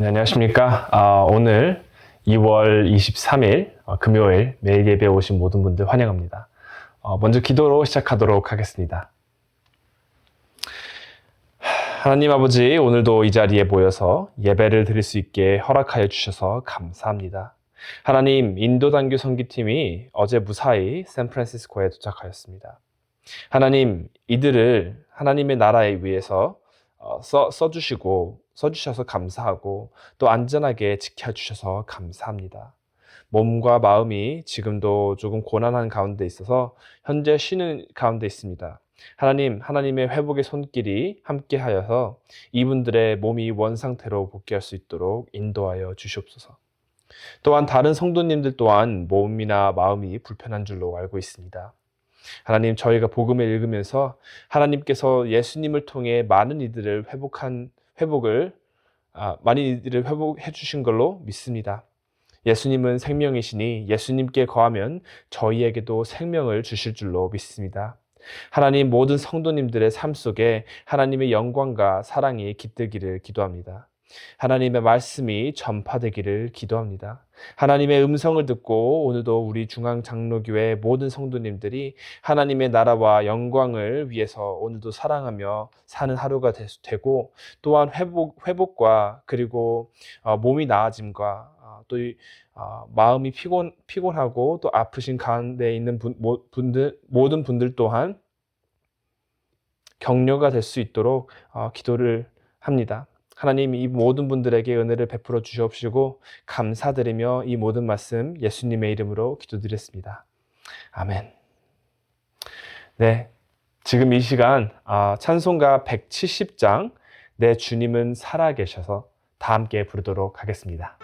네, 안녕하십니까. 오늘 2월 23일 금요일 매일 예배에 오신 모든 분들 환영합니다. 먼저 기도로 시작하도록 하겠습니다. 하나님 아버지, 오늘도 이 자리에 모여서 예배를 드릴 수 있게 허락하여 주셔서 감사합니다. 하나님, 인도 단교 선교팀이 어제 무사히 샌프란시스코에 도착하였습니다. 하나님, 이들을 하나님의 나라에 위해서 써주셔서 감사하고 또 안전하게 지켜주셔서 감사합니다. 몸과 마음이 지금도 조금 고난한 가운데 있어서 현재 쉬는 가운데 있습니다. 하나님, 하나님의 회복의 손길이 함께하여서 이분들의 몸이 원상태로 복귀할 수 있도록 인도하여 주시옵소서. 또한 다른 성도님들 또한 몸이나 마음이 불편한 줄로 알고 있습니다. 하나님, 저희가 복음을 읽으면서 하나님께서 예수님을 통해 많은 이들을 회복해 주신 걸로 믿습니다. 예수님은 생명이시니 예수님께 거하면 저희에게도 생명을 주실 줄로 믿습니다. 하나님, 모든 성도님들의 삶 속에 하나님의 영광과 사랑이 깃들기를 기도합니다. 하나님의 말씀이 전파되기를 기도합니다. 하나님의 음성을 듣고 오늘도 우리 중앙장로교회 모든 성도님들이 하나님의 나라와 영광을 위해서 오늘도 사랑하며 사는 하루가 되고, 또한 회복과 그리고 몸이 나아짐과 또 마음이 피곤하고 또 아프신 가운데 있는 모든 분들 또한 격려가 될 수 있도록 기도를 합니다. 하나님, 이 모든 분들에게 은혜를 베풀어 주시옵시고 감사드리며 이 모든 말씀 예수님의 이름으로 기도드렸습니다. 아멘. 네, 지금 이 시간 찬송가 170장 내 주님은 살아계셔서 다 함께 부르도록 하겠습니다.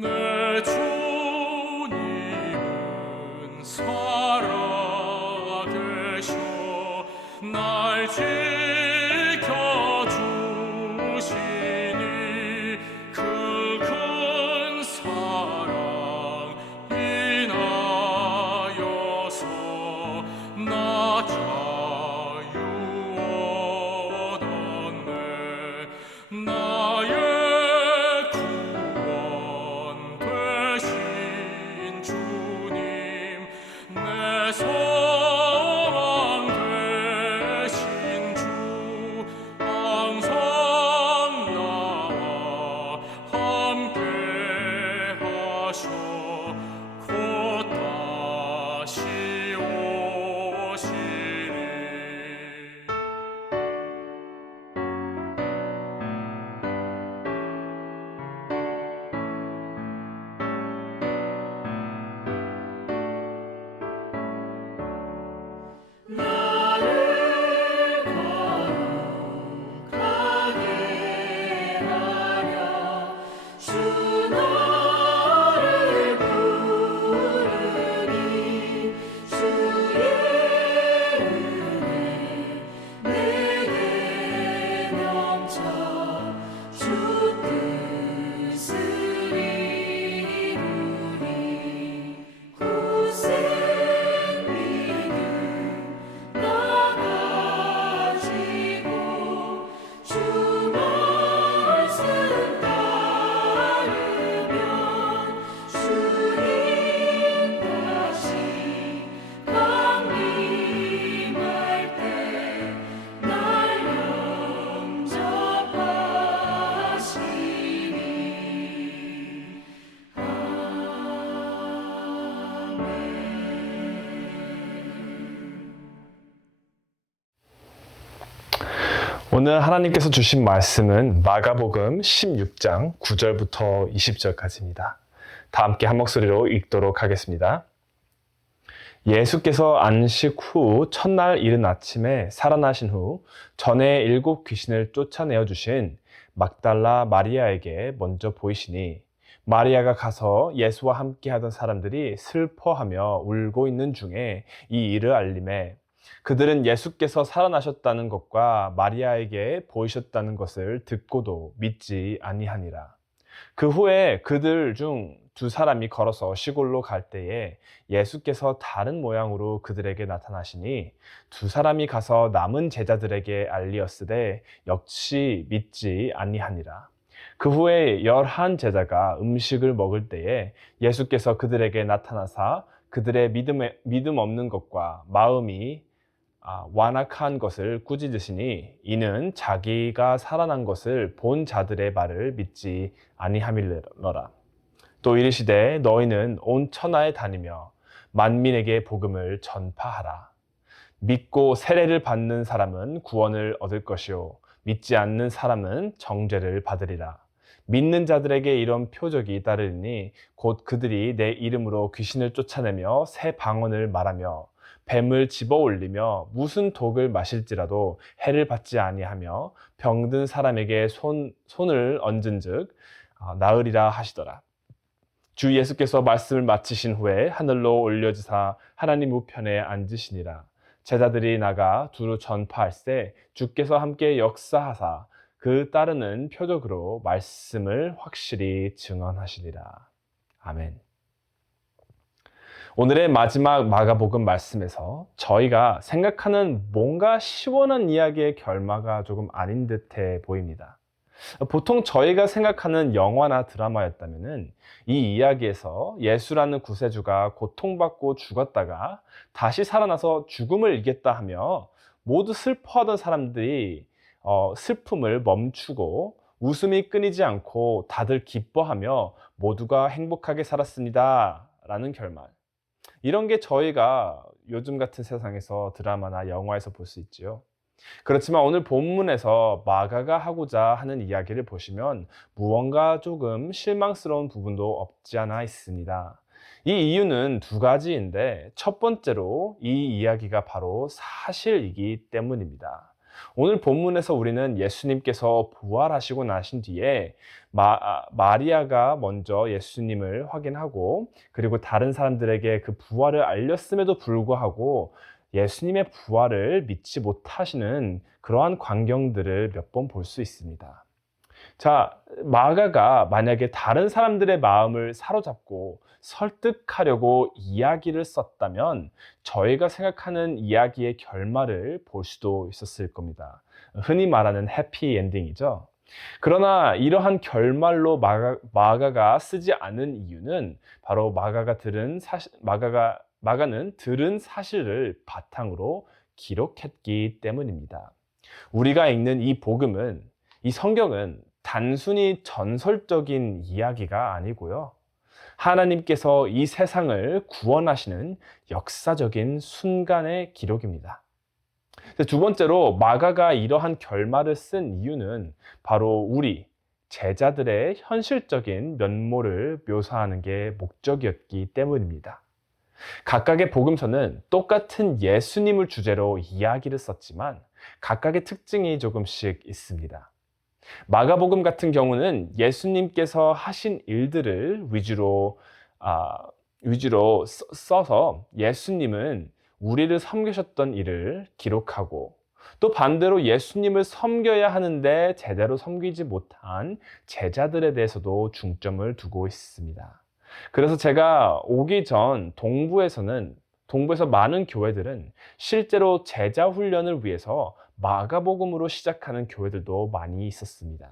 내 주님은 살아계셔 날 지켜주시니 그 큰 사랑 오늘 하나님께서 주신 말씀은 마가복음 16장 9절부터 20절까지입니다. 다 함께 한 목소리로 읽도록 하겠습니다. 예수께서 안식 후 첫날 이른 아침에 살아나신 후 전에 7 귀신을 쫓아내어 주신 막달라 마리아에게 먼저 보이시니 마리아가 가서 예수와 함께 하던 사람들이 슬퍼하며 울고 있는 중에 이 일을 알림해 그들은 예수께서 살아나셨다는 것과 마리아에게 보이셨다는 것을 듣고도 믿지 아니하니라. 그 후에 그들 중 2사람이 걸어서 시골로 갈 때에 예수께서 다른 모양으로 그들에게 나타나시니 2사람이 가서 남은 제자들에게 알리었으되 역시 믿지 아니하니라. 그 후에 11 제자가 음식을 먹을 때에 예수께서 그들에게 나타나사 그들의 믿음 없는 것과 마음이 완악한 것을 꾸짖으시니 이는 자기가 살아난 것을 본 자들의 말을 믿지 아니함이러라. 또 이르시되 너희는 온 천하에 다니며 만민에게 복음을 전파하라. 믿고 세례를 받는 사람은 구원을 얻을 것이요 믿지 않는 사람은 정죄를 받으리라. 믿는 자들에게 이런 표적이 따르리니 곧 그들이 내 이름으로 귀신을 쫓아내며 새 방언을 말하며 뱀을 집어 올리며 무슨 독을 마실지라도 해를 받지 아니하며 병든 사람에게 손을 얹은즉 나으리라 하시더라. 주 예수께서 말씀을 마치신 후에 하늘로 올려지사 하나님 우편에 앉으시니라. 제자들이 나가 두루 전파할세 주께서 함께 역사하사 그 따르는 표적으로 말씀을 확실히 증언하시리라. 아멘. 오늘의 마지막 마가복음 말씀에서 저희가 생각하는 뭔가 시원한 이야기의 결말가 조금 아닌 듯해 보입니다. 보통 저희가 생각하는 영화나 드라마였다면 이 이야기에서 예수라는 구세주가 고통받고 죽었다가 다시 살아나서 죽음을 이겼다 하며 모두 슬퍼하던 사람들이 슬픔을 멈추고 웃음이 끊이지 않고 다들 기뻐하며 모두가 행복하게 살았습니다 라는 결말. 이런 게 저희가 요즘 같은 세상에서 드라마나 영화에서 볼 수 있지요. 그렇지만 오늘 본문에서 마가가 하고자 하는 이야기를 보시면 무언가 조금 실망스러운 부분도 없지 않아 있습니다. 이 이유는 2가지인데 첫 번째로 이 이야기가 바로 사실이기 때문입니다. 오늘 본문에서 우리는 예수님께서 부활하시고 나신 뒤에 마리아가 먼저 예수님을 확인하고 그리고 다른 사람들에게 그 부활을 알렸음에도 불구하고 예수님의 부활을 믿지 못하시는 그러한 광경들을 몇 번 볼 수 있습니다. 자, 마가가 만약에 다른 사람들의 마음을 사로잡고 설득하려고 이야기를 썼다면 저희가 생각하는 이야기의 결말을 볼 수도 있었을 겁니다. 흔히 말하는 해피 엔딩이죠. 그러나 이러한 결말로 마가가 쓰지 않은 이유는 바로 마가는 들은 사실을 바탕으로 기록했기 때문입니다. 우리가 읽는 이 복음은, 이 성경은 단순히 전설적인 이야기가 아니고요. 하나님께서 이 세상을 구원하시는 역사적인 순간의 기록입니다. 2번째로 마가가 이러한 결말을 쓴 이유는 바로 우리 제자들의 현실적인 면모를 묘사하는 게 목적이었기 때문입니다. 각각의 복음서는 똑같은 예수님을 주제로 이야기를 썼지만 각각의 특징이 조금씩 있습니다. 마가복음 같은 경우는 예수님께서 하신 일들을 위주로 써서 예수님은 우리를 섬기셨던 일을 기록하고 또 반대로 예수님을 섬겨야 하는데 제대로 섬기지 못한 제자들에 대해서도 중점을 두고 있습니다. 그래서 제가 오기 전 동부에서 많은 교회들은 실제로 제자 훈련을 위해서 마가복음으로 시작하는 교회들도 많이 있었습니다.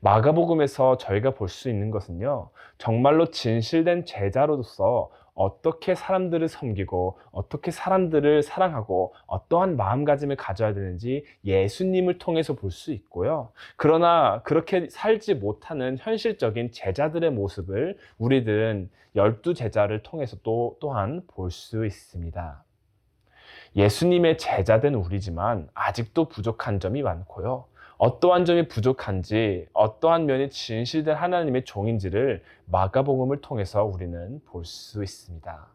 마가복음에서 저희가 볼 수 있는 것은요, 정말로 진실된 제자로서 어떻게 사람들을 섬기고 어떻게 사람들을 사랑하고 어떠한 마음가짐을 가져야 되는지 예수님을 통해서 볼 수 있고요. 그러나 그렇게 살지 못하는 현실적인 제자들의 모습을 우리들은 12 제자를 통해서 또한 볼 수 있습니다. 예수님의 제자된 우리지만 아직도 부족한 점이 많고요. 어떠한 점이 부족한지, 어떠한 면이 진실된 하나님의 종인지를 마가복음을 통해서 우리는 볼 수 있습니다.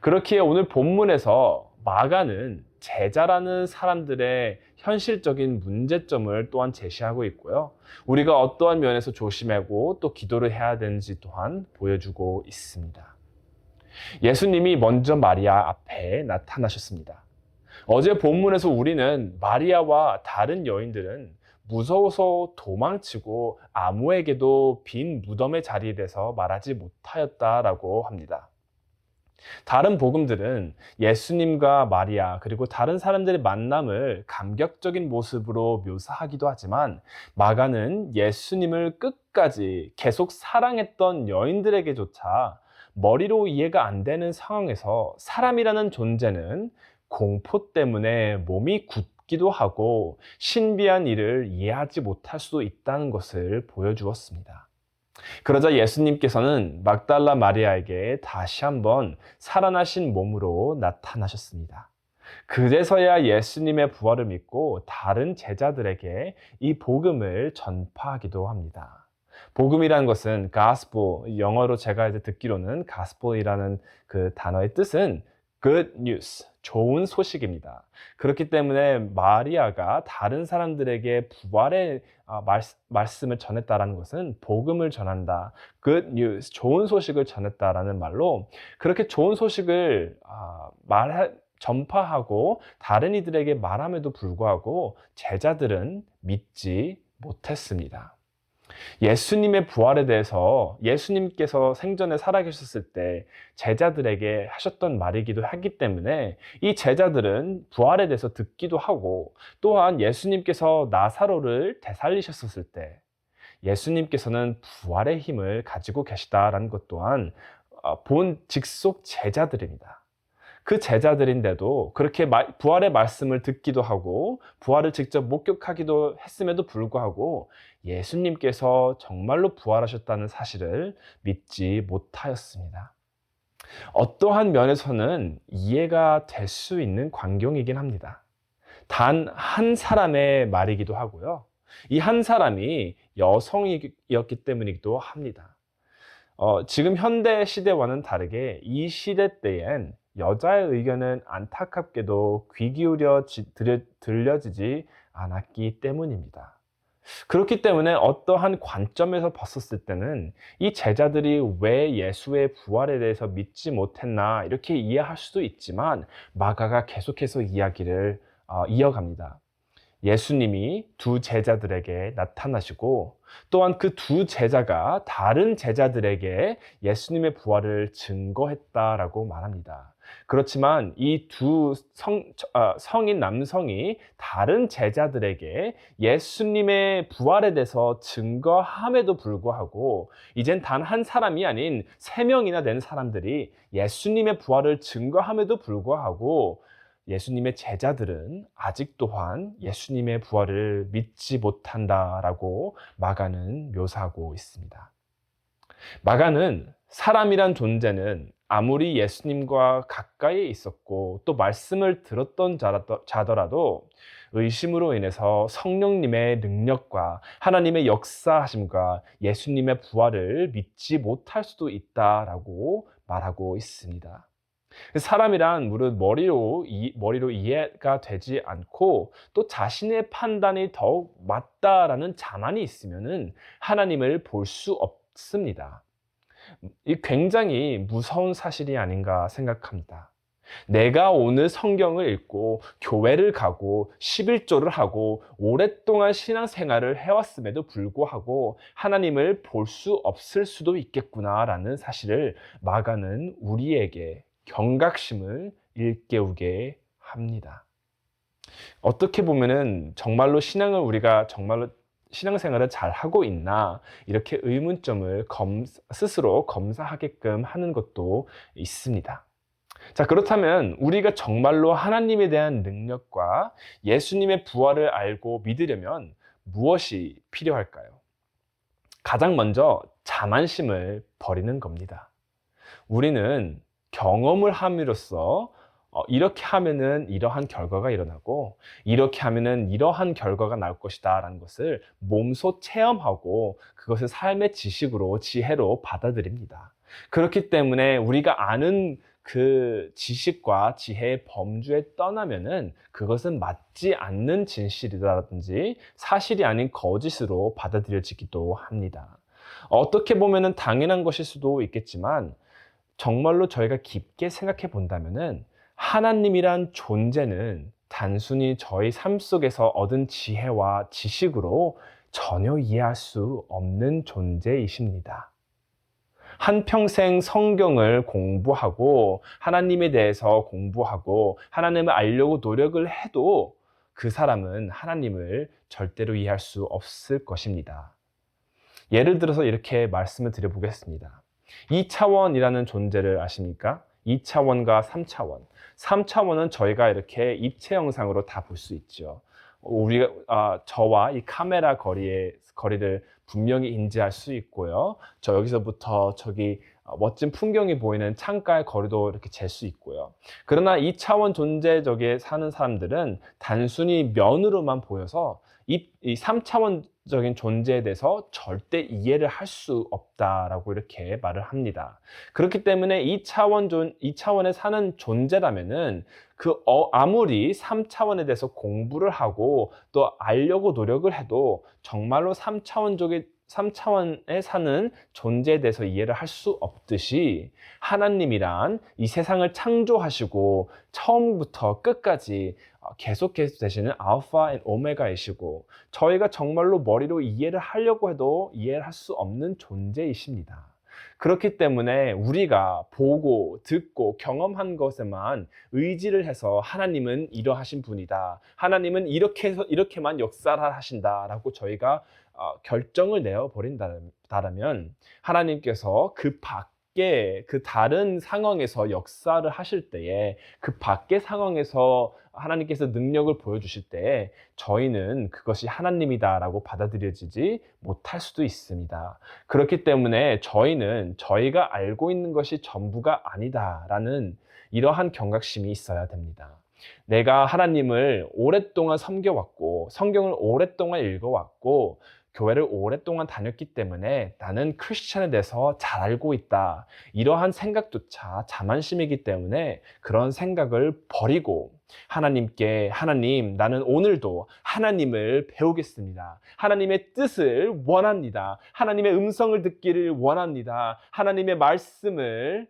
그렇기에 오늘 본문에서 마가는 제자라는 사람들의 현실적인 문제점을 또한 제시하고 있고요. 우리가 어떠한 면에서 조심하고 또 기도를 해야 되는지 또한 보여주고 있습니다. 예수님이 먼저 마리아 앞에 나타나셨습니다. 어제 본문에서 우리는 마리아와 다른 여인들은 무서워서 도망치고 아무에게도 빈 무덤의 자리에 대해서 말하지 못하였다라고 합니다. 다른 복음들은 예수님과 마리아 그리고 다른 사람들의 만남을 감격적인 모습으로 묘사하기도 하지만 마가는 예수님을 끝까지 계속 사랑했던 여인들에게조차 머리로 이해가 안 되는 상황에서 사람이라는 존재는 공포 때문에 몸이 굳기도 하고 신비한 일을 이해하지 못할 수도 있다는 것을 보여주었습니다. 그러자 예수님께서는 막달라 마리아에게 다시 한번 살아나신 몸으로 나타나셨습니다. 그제서야 예수님의 부활을 믿고 다른 제자들에게 이 복음을 전파하기도 합니다. 복음이라는 것은 gospel, 영어로 제가 이제 듣기로는 gospel이라는 그 단어의 뜻은 good news, 좋은 소식입니다. 그렇기 때문에 마리아가 다른 사람들에게 부활의 말씀을 전했다라는 것은 복음을 전한다, good news, 좋은 소식을 전했다라는 말로 그렇게 좋은 소식을 전파하고 다른 이들에게 말함에도 불구하고 제자들은 믿지 못했습니다. 예수님의 부활에 대해서 예수님께서 생전에 살아계셨을 때 제자들에게 하셨던 말이기도 하기 때문에 이 제자들은 부활에 대해서 듣기도 하고 또한 예수님께서 나사로를 되살리셨을 때 예수님께서는 부활의 힘을 가지고 계시다라는 것 또한 본 직속 제자들입니다. 그 제자들인데도 그렇게 부활의 말씀을 듣기도 하고 부활을 직접 목격하기도 했음에도 불구하고 예수님께서 정말로 부활하셨다는 사실을 믿지 못하였습니다. 어떠한 면에서는 이해가 될 수 있는 광경이긴 합니다. 단 한 사람의 말이기도 하고요. 이 한 사람이 여성이었기 때문이기도 합니다. 지금 현대 시대와는 다르게 이 시대 때엔 여자의 의견은 안타깝게도 귀 기울여 들려지지 않았기 때문입니다. 그렇기 때문에 어떠한 관점에서 봤었을 때는 이 제자들이 왜 예수의 부활에 대해서 믿지 못했나 이렇게 이해할 수도 있지만 마가가 계속해서 이야기를 이어갑니다. 예수님이 두 제자들에게 나타나시고 또한 그 두 제자가 다른 제자들에게 예수님의 부활을 증거했다라고 말합니다. 그렇지만 이 두 성인 남성이 다른 제자들에게 예수님의 부활에 대해서 증거함에도 불구하고 이젠 단 한 사람이 아닌 3명이나 된 사람들이 예수님의 부활을 증거함에도 불구하고 예수님의 제자들은 아직 또한 예수님의 부활을 믿지 못한다라고 마가는 묘사하고 있습니다. 마가는 사람이란 존재는 아무리 예수님과 가까이에 있었고 또 말씀을 들었던 자더라도 의심으로 인해서 성령님의 능력과 하나님의 역사하심과 예수님의 부활을 믿지 못할 수도 있다라고 말하고 있습니다. 사람이란 무릇 머리로 이해가 되지 않고 또 자신의 판단이 더욱 맞다라는 자만이 있으면은 하나님을 볼 수 없습니다. 이 굉장히 무서운 사실이 아닌가 생각합니다. 내가 오늘 성경을 읽고 교회를 가고 11조를 하고 오랫동안 신앙생활을 해왔음에도 불구하고 하나님을 볼 수 없을 수도 있겠구나라는 사실을 마가는 우리에게 경각심을 일깨우게 합니다. 어떻게 보면은 정말로 우리가 정말로 신앙생활을 잘 하고 있나 이렇게 의문점을 스스로 검사하게끔 하는 것도 있습니다. 자, 그렇다면 우리가 정말로 하나님에 대한 능력과 예수님의 부활을 알고 믿으려면 무엇이 필요할까요? 가장 먼저 자만심을 버리는 겁니다. 우리는 경험을 함으로써 이렇게 하면은 이러한 결과가 일어나고 이렇게 하면은 이러한 결과가 나올 것이다 라는 것을 몸소 체험하고 그것을 삶의 지식으로 지혜로 받아들입니다. 그렇기 때문에 우리가 아는 그 지식과 지혜의 범주에 떠나면은 그것은 맞지 않는 진실이라든지 사실이 아닌 거짓으로 받아들여지기도 합니다. 어떻게 보면은 당연한 것일 수도 있겠지만 정말로 저희가 깊게 생각해 본다면은 하나님이란 존재는 단순히 저희 삶 속에서 얻은 지혜와 지식으로 전혀 이해할 수 없는 존재이십니다. 한평생 성경을 공부하고 하나님에 대해서 공부하고 하나님을 알려고 노력을 해도 그 사람은 하나님을 절대로 이해할 수 없을 것입니다. 예를 들어서 이렇게 말씀을 드려보겠습니다. 2차원이라는 존재를 아십니까? 2차원과 3차원. 3차원은 저희가 이렇게 입체 영상으로 다 볼 수 있죠. 우리가 저와 이 카메라 거리를 분명히 인지할 수 있고요. 저 여기서부터 저기 멋진 풍경이 보이는 창가의 거리도 이렇게 잴 수 있고요. 그러나 2차원 존재적에 사는 사람들은 단순히 면으로만 보여서 이 3차원적인 존재에 대해서 절대 이해를 할 수 없다라고 이렇게 말을 합니다. 그렇기 때문에 2차원에 사는 존재라면은 아무리 3차원에 대해서 공부를 하고 또 알려고 노력을 해도 정말로 3차원에 사는 존재에 대해서 이해를 할 수 없듯이 하나님이란 이 세상을 창조하시고 처음부터 끝까지 계속해서 되시는 알파 앤 오메가이시고 저희가 정말로 머리로 이해를 하려고 해도 이해를 할 수 없는 존재이십니다. 그렇기 때문에 우리가 보고 듣고 경험한 것에만 의지를 해서 하나님은 이러하신 분이다. 하나님은 이렇게 해서 이렇게만 역사를 하신다라고 저희가 결정을 내어버린다면 하나님께서 그 밖에 그 다른 상황에서 역사를 하실 때에 그 밖의 상황에서 하나님께서 능력을 보여주실 때에 저희는 그것이 하나님이다라고 받아들여지지 못할 수도 있습니다. 그렇기 때문에 저희는 저희가 알고 있는 것이 전부가 아니다라는 이러한 경각심이 있어야 됩니다. 내가 하나님을 오랫동안 섬겨왔고 성경을 오랫동안 읽어왔고 교회를 오랫동안 다녔기 때문에 나는 크리스천에 대해서 잘 알고 있다. 이러한 생각조차 자만심이기 때문에 그런 생각을 버리고 하나님, 나는 오늘도 하나님을 배우겠습니다. 하나님의 뜻을 원합니다. 하나님의 음성을 듣기를 원합니다. 하나님의 말씀을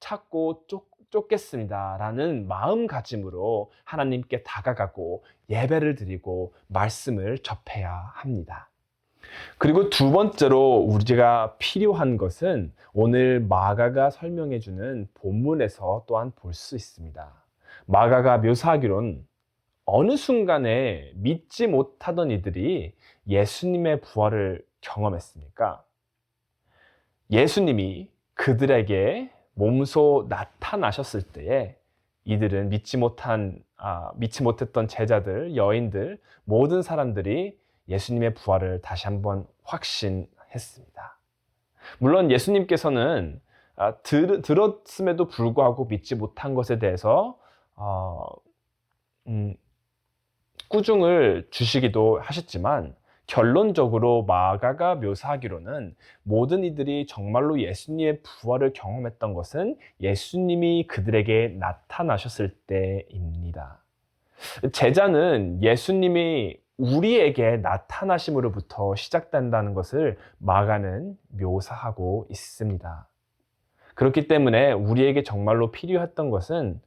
찾고 쫓겠습니다. 라는 마음가짐으로 하나님께 다가가고 예배를 드리고 말씀을 접해야 합니다. 그리고 두 번째로 우리가 필요한 것은 오늘 마가가 설명해주는 본문에서 또한 볼 수 있습니다. 마가가 묘사하기로는 어느 순간에 믿지 못하던 이들이 예수님의 부활을 경험했습니까? 예수님이 그들에게 몸소 나타나셨을 때에 이들은 믿지 못했던 제자들, 여인들, 모든 사람들이 예수님의 부활을 다시 한번 확신했습니다. 물론 예수님께서는 들었음에도 불구하고 믿지 못한 것에 대해서 꾸중을 주시기도 하셨지만 결론적으로 마가가 묘사하기로는 모든 이들이 정말로 예수님의 부활을 경험했던 것은 예수님이 그들에게 나타나셨을 때입니다. 제자는 예수님이 우리에게 나타나심으로부터 시작된다는 것을 마가는 묘사하고 있습니다. 그렇기 때문에 우리에게 정말로 필요했던 것은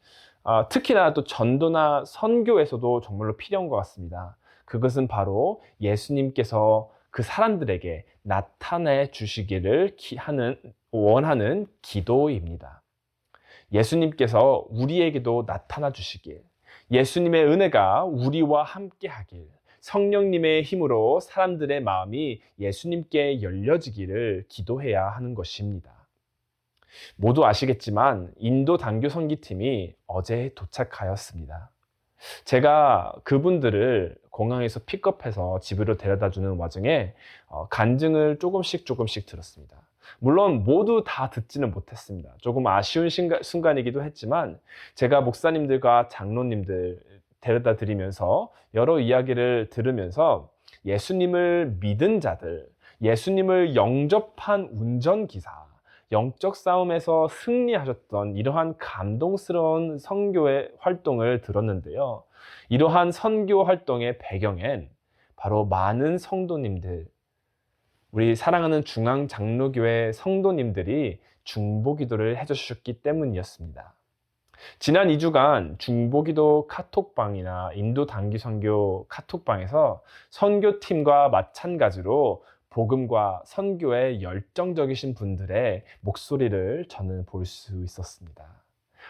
특히나 또 전도나 선교에서도 정말로 필요한 것 같습니다. 그것은 바로 예수님께서 그 사람들에게 나타내 주시기를 원하는 기도입니다. 예수님께서 우리에게도 나타나 주시길, 예수님의 은혜가 우리와 함께 하길, 성령님의 힘으로 사람들의 마음이 예수님께 열려지기를 기도해야 하는 것입니다. 모두 아시겠지만 인도 단교 선기팀이 어제 도착하였습니다. 제가 그분들을 공항에서 픽업해서 집으로 데려다주는 와중에 간증을 조금씩 들었습니다. 물론 모두 다 듣지는 못했습니다. 조금 아쉬운 순간이기도 했지만 제가 목사님들과 장로님들 데려다 드리면서 여러 이야기를 들으면서 예수님을 믿은 자들, 예수님을 영접한 운전기사, 영적 싸움에서 승리하셨던 이러한 감동스러운 선교의 활동을 들었는데요. 이러한 선교 활동의 배경엔 바로 많은 성도님들, 우리 사랑하는 중앙장로교회 성도님들이 중보기도를 해주셨기 때문이었습니다. 지난 2주간 중보기도 카톡방이나 인도 단기 선교 카톡방에서 선교팀과 마찬가지로 복음과 선교에 열정적이신 분들의 목소리를 저는 볼 수 있었습니다.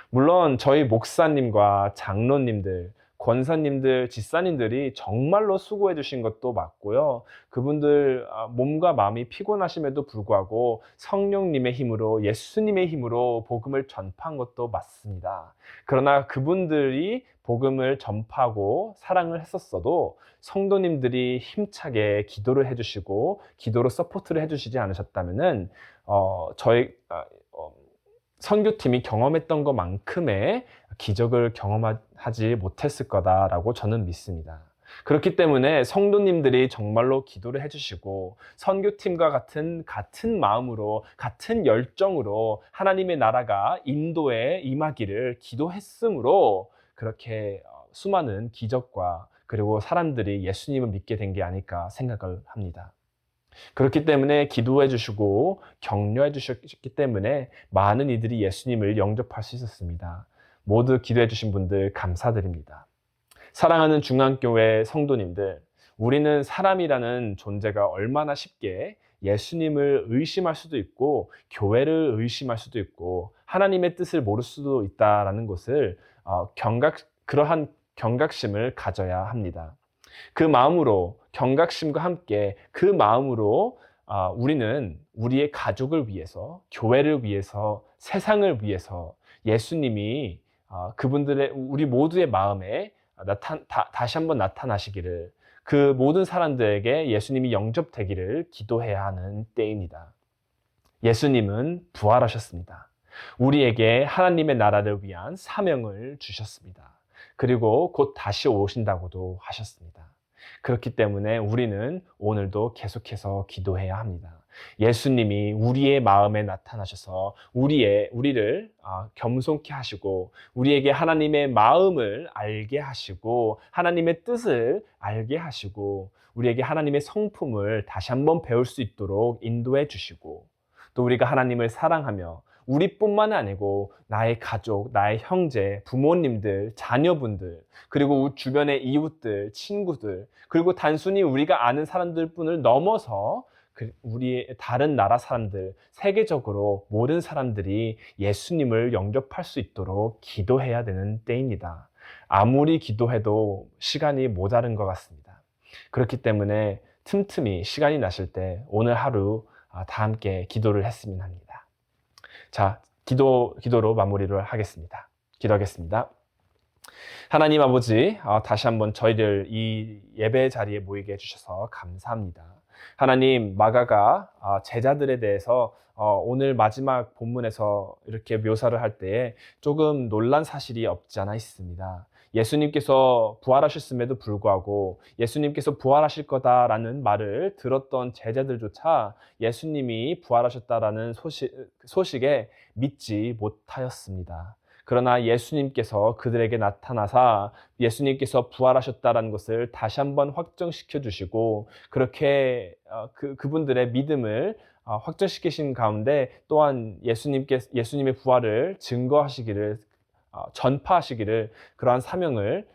물론 저희 목사님과 장로님들, 권사님들, 집사님들이 정말로 수고해 주신 것도 맞고요. 그분들 몸과 마음이 피곤하심에도 불구하고 성령님의 힘으로, 예수님의 힘으로 복음을 전파한 것도 맞습니다. 그러나 그분들이 복음을 전파하고 사랑을 했었어도 성도님들이 힘차게 기도를 해주시고 기도로 서포트를 해주시지 않으셨다면은 저희 선교팀이 경험했던 것만큼의 기적을 경험하지 못했을 거다라고 저는 믿습니다. 그렇기 때문에 성도님들이 정말로 기도를 해주시고 선교팀과 같은 마음으로 같은 열정으로 하나님의 나라가 인도에 임하기를 기도했으므로 그렇게 수많은 기적과 그리고 사람들이 예수님을 믿게 된 게 아닐까 생각을 합니다. 그렇기 때문에 기도해 주시고 격려해 주셨기 때문에 많은 이들이 예수님을 영접할 수 있었습니다. 모두 기도해 주신 분들 감사드립니다. 사랑하는 중앙교회 성도님들, 우리는 사람이라는 존재가 얼마나 쉽게 예수님을 의심할 수도 있고 교회를 의심할 수도 있고 하나님의 뜻을 모를 수도 있다라는 것을 그러한 경각심을 가져야 합니다. 그 마음으로 경각심과 함께 그 마음으로 우리는 우리의 가족을 위해서, 교회를 위해서, 세상을 위해서 예수님이 그분들의 우리 모두의 마음에 다시 한번 나타나시기를, 그 모든 사람들에게 예수님이 영접되기를 기도해야 하는 때입니다. 예수님은 부활하셨습니다. 우리에게 하나님의 나라를 위한 사명을 주셨습니다. 그리고 곧 다시 오신다고도 하셨습니다. 그렇기 때문에 우리는 오늘도 계속해서 기도해야 합니다. 예수님이 우리의 마음에 나타나셔서 우리를 겸손케 하시고 우리에게 하나님의 마음을 알게 하시고 하나님의 뜻을 알게 하시고 우리에게 하나님의 성품을 다시 한번 배울 수 있도록 인도해 주시고 또 우리가 하나님을 사랑하며 우리뿐만 아니고 나의 가족, 나의 형제, 부모님들, 자녀분들, 그리고 주변의 이웃들, 친구들, 그리고 단순히 우리가 아는 사람들뿐을 넘어서 우리의 다른 나라 사람들, 세계적으로 모든 사람들이 예수님을 영접할 수 있도록 기도해야 되는 때입니다. 아무리 기도해도 시간이 모자른 것 같습니다. 그렇기 때문에 틈틈이 시간이 나실 때 오늘 하루 다 함께 기도를 했으면 합니다. 자, 기도로 마무리를 하겠습니다. 기도하겠습니다. 하나님 아버지, 다시 한번 저희를 이 예배 자리에 모이게 해주셔서 감사합니다. 하나님, 마가가 제자들에 대해서 오늘 마지막 본문에서 이렇게 묘사를 할 때에 조금 놀란 사실이 없지 않아 있습니다. 예수님께서 부활하셨음에도 불구하고 예수님께서 부활하실 거다라는 말을 들었던 제자들조차 예수님이 부활하셨다라는 소식에 믿지 못하였습니다. 그러나 예수님께서 그들에게 나타나사 예수님께서 부활하셨다라는 것을 다시 한번 확정시켜 주시고 그렇게 그분들의 믿음을 확정시키신 가운데 또한 예수님의 부활을 증거하시기를 전파하시기를 그러한 사명을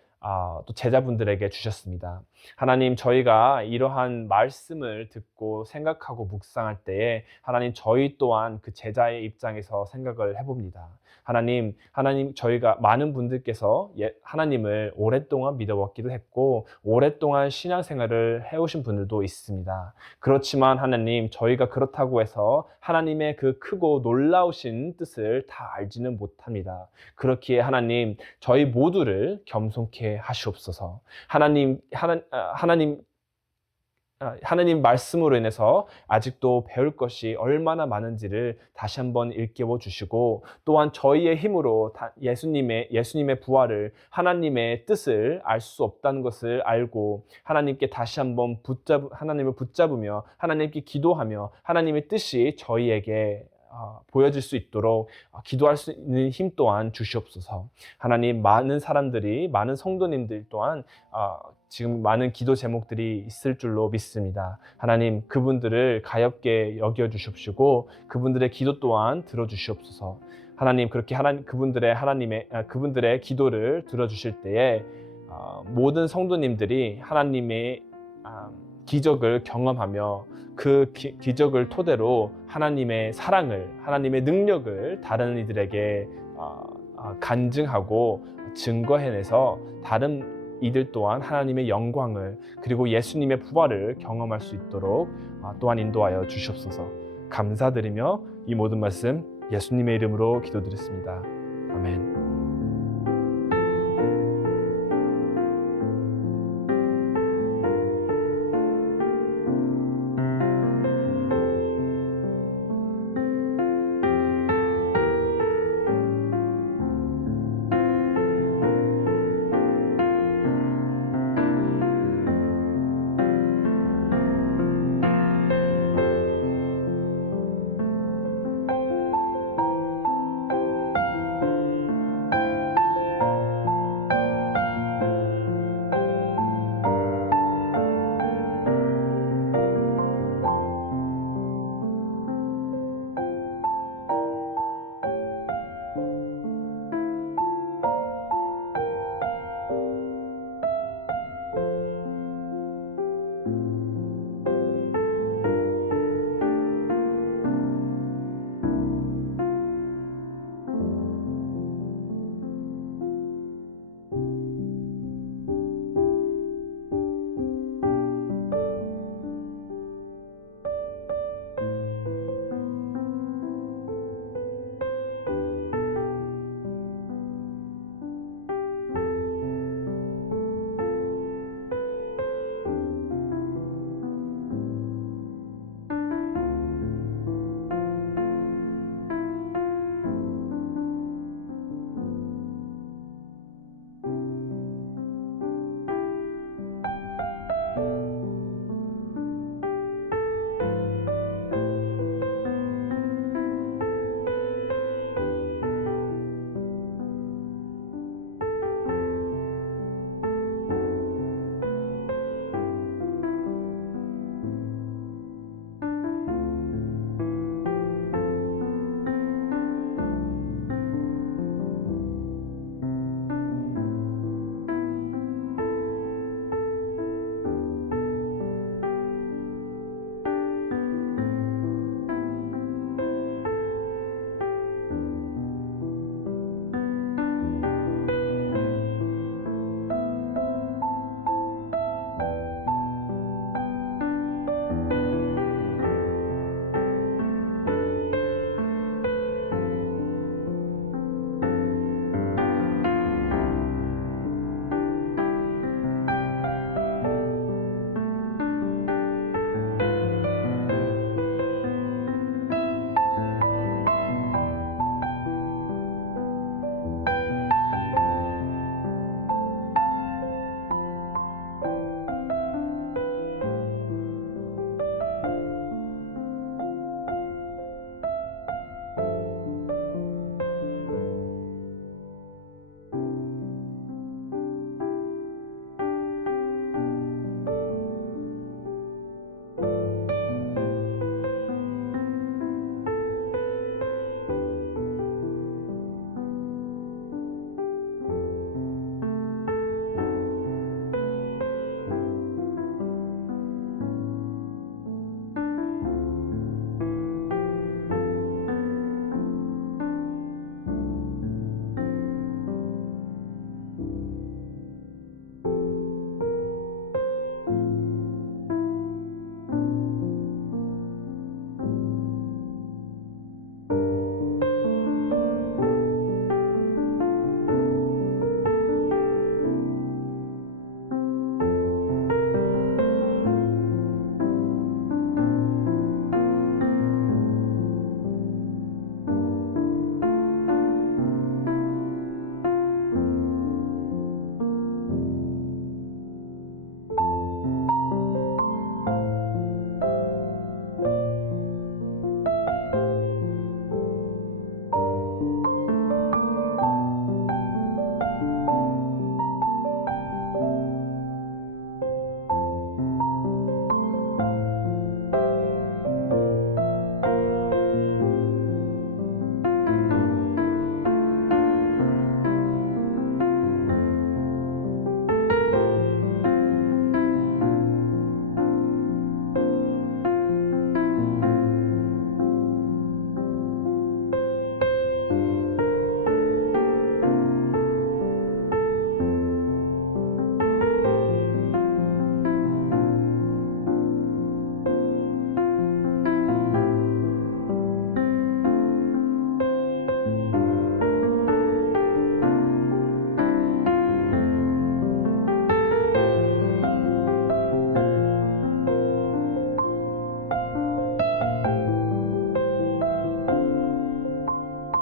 또 제자분들에게 주셨습니다. 하나님, 저희가 이러한 말씀을 듣고 생각하고 묵상할 때에 하나님, 저희 또한 그 제자의 입장에서 생각을 해봅니다. 하나님, 저희가 많은 분들께서 하나님을 오랫동안 믿어왔기도 했고 오랫동안 신앙생활을 해오신 분들도 있습니다. 그렇지만 하나님, 저희가 그렇다고 해서 하나님의 그 크고 놀라우신 뜻을 다 알지는 못합니다. 그렇기에 하나님, 저희 모두를 겸손케 하시옵소서. 하나님 하나님 말씀으로 인해서 아직도 배울 것이 얼마나 많은지를 다시 한번 일깨워 주시고, 또한 저희의 힘으로 예수님의 부활을, 하나님의 뜻을 알 수 없다는 것을 알고 하나님께 다시 한번 하나님을 붙잡으며 하나님께 기도하며 하나님의 뜻이 저희에게 보여질 수 있도록 기도할 수 있는 힘 또한 주시옵소서. 하나님, 많은 사람들이, 많은 성도님들 또한 지금 많은 기도 제목들이 있을 줄로 믿습니다. 하나님, 그분들을 가엾게 여겨 주십시고 그분들의 기도 또한 들어 주시옵소서. 하나님, 그렇게 그분들의 기도를 들어 주실 때에 모든 성도님들이 하나님의 기적을 경험하며 그 기적을 토대로 하나님의 사랑을, 하나님의 능력을 다른 이들에게 간증하고 증거해내서 다른 이들 또한 하나님의 영광을, 그리고 예수님의 부활을 경험할 수 있도록 또한 인도하여 주시옵소서. 감사드리며 이 모든 말씀 예수님의 이름으로 기도드렸습니다. 아멘.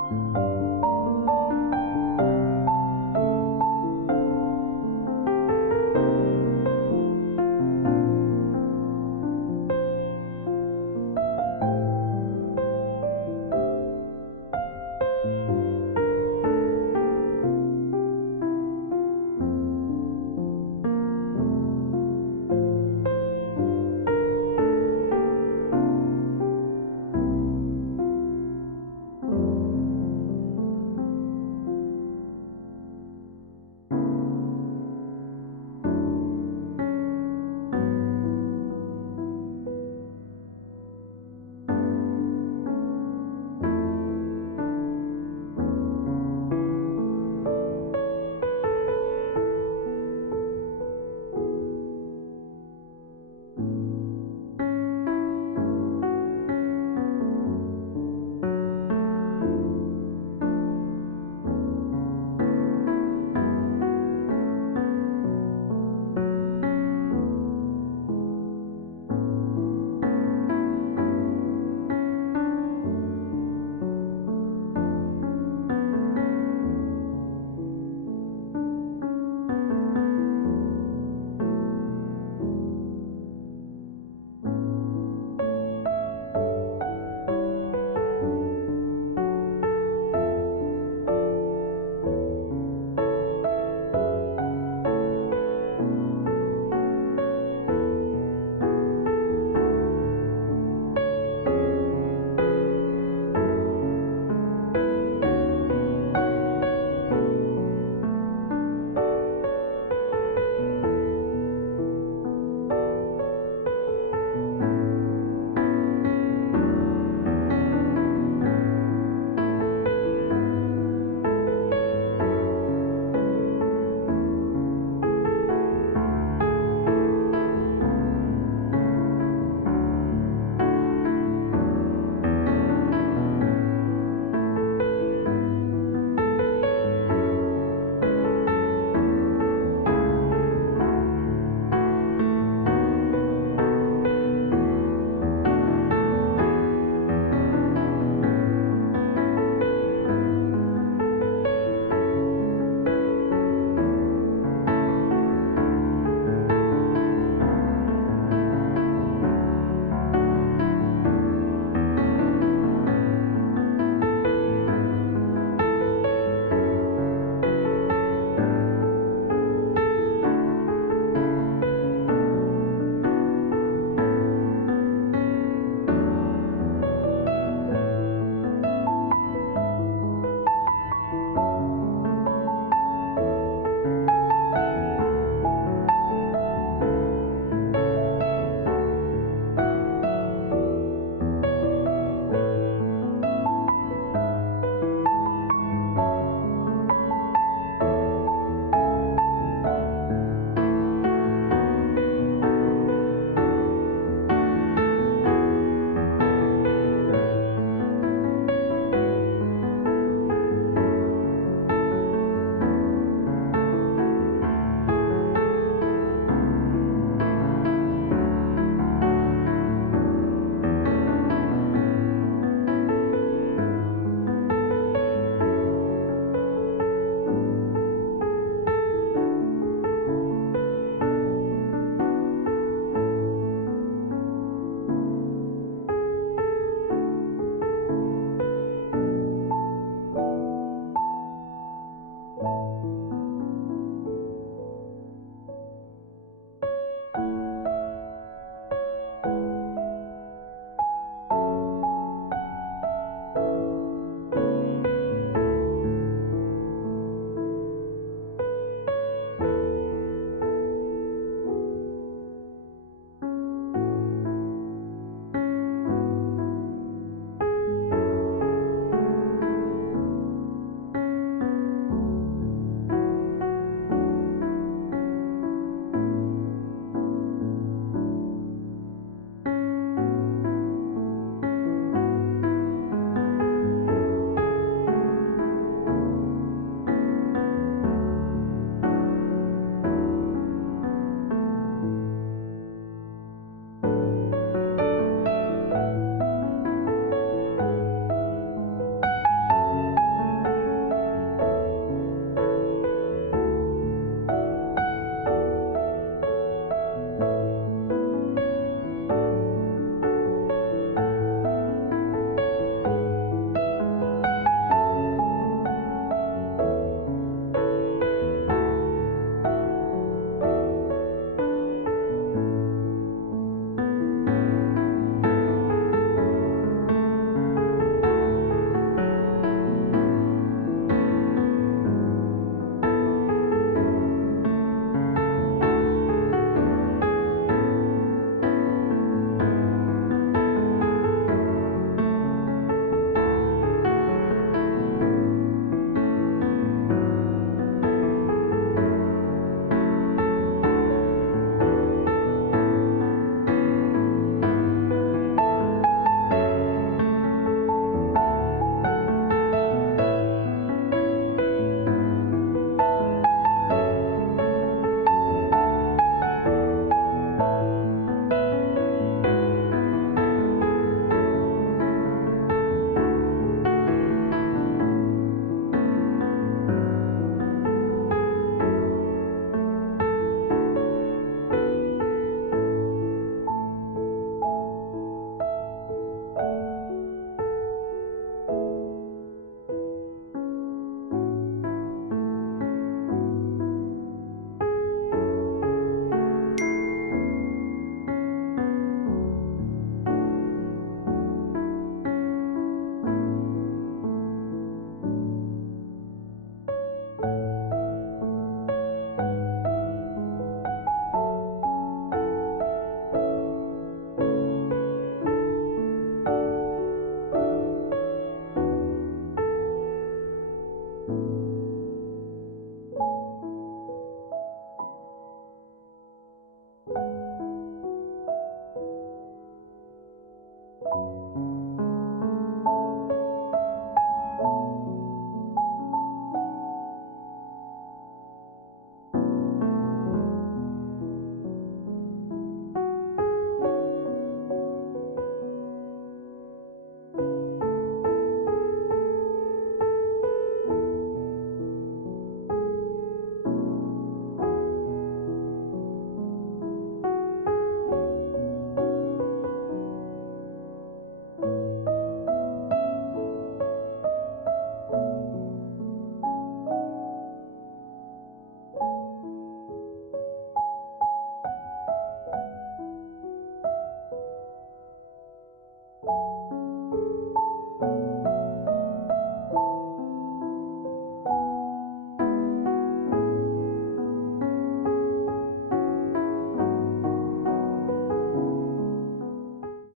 주옵소서.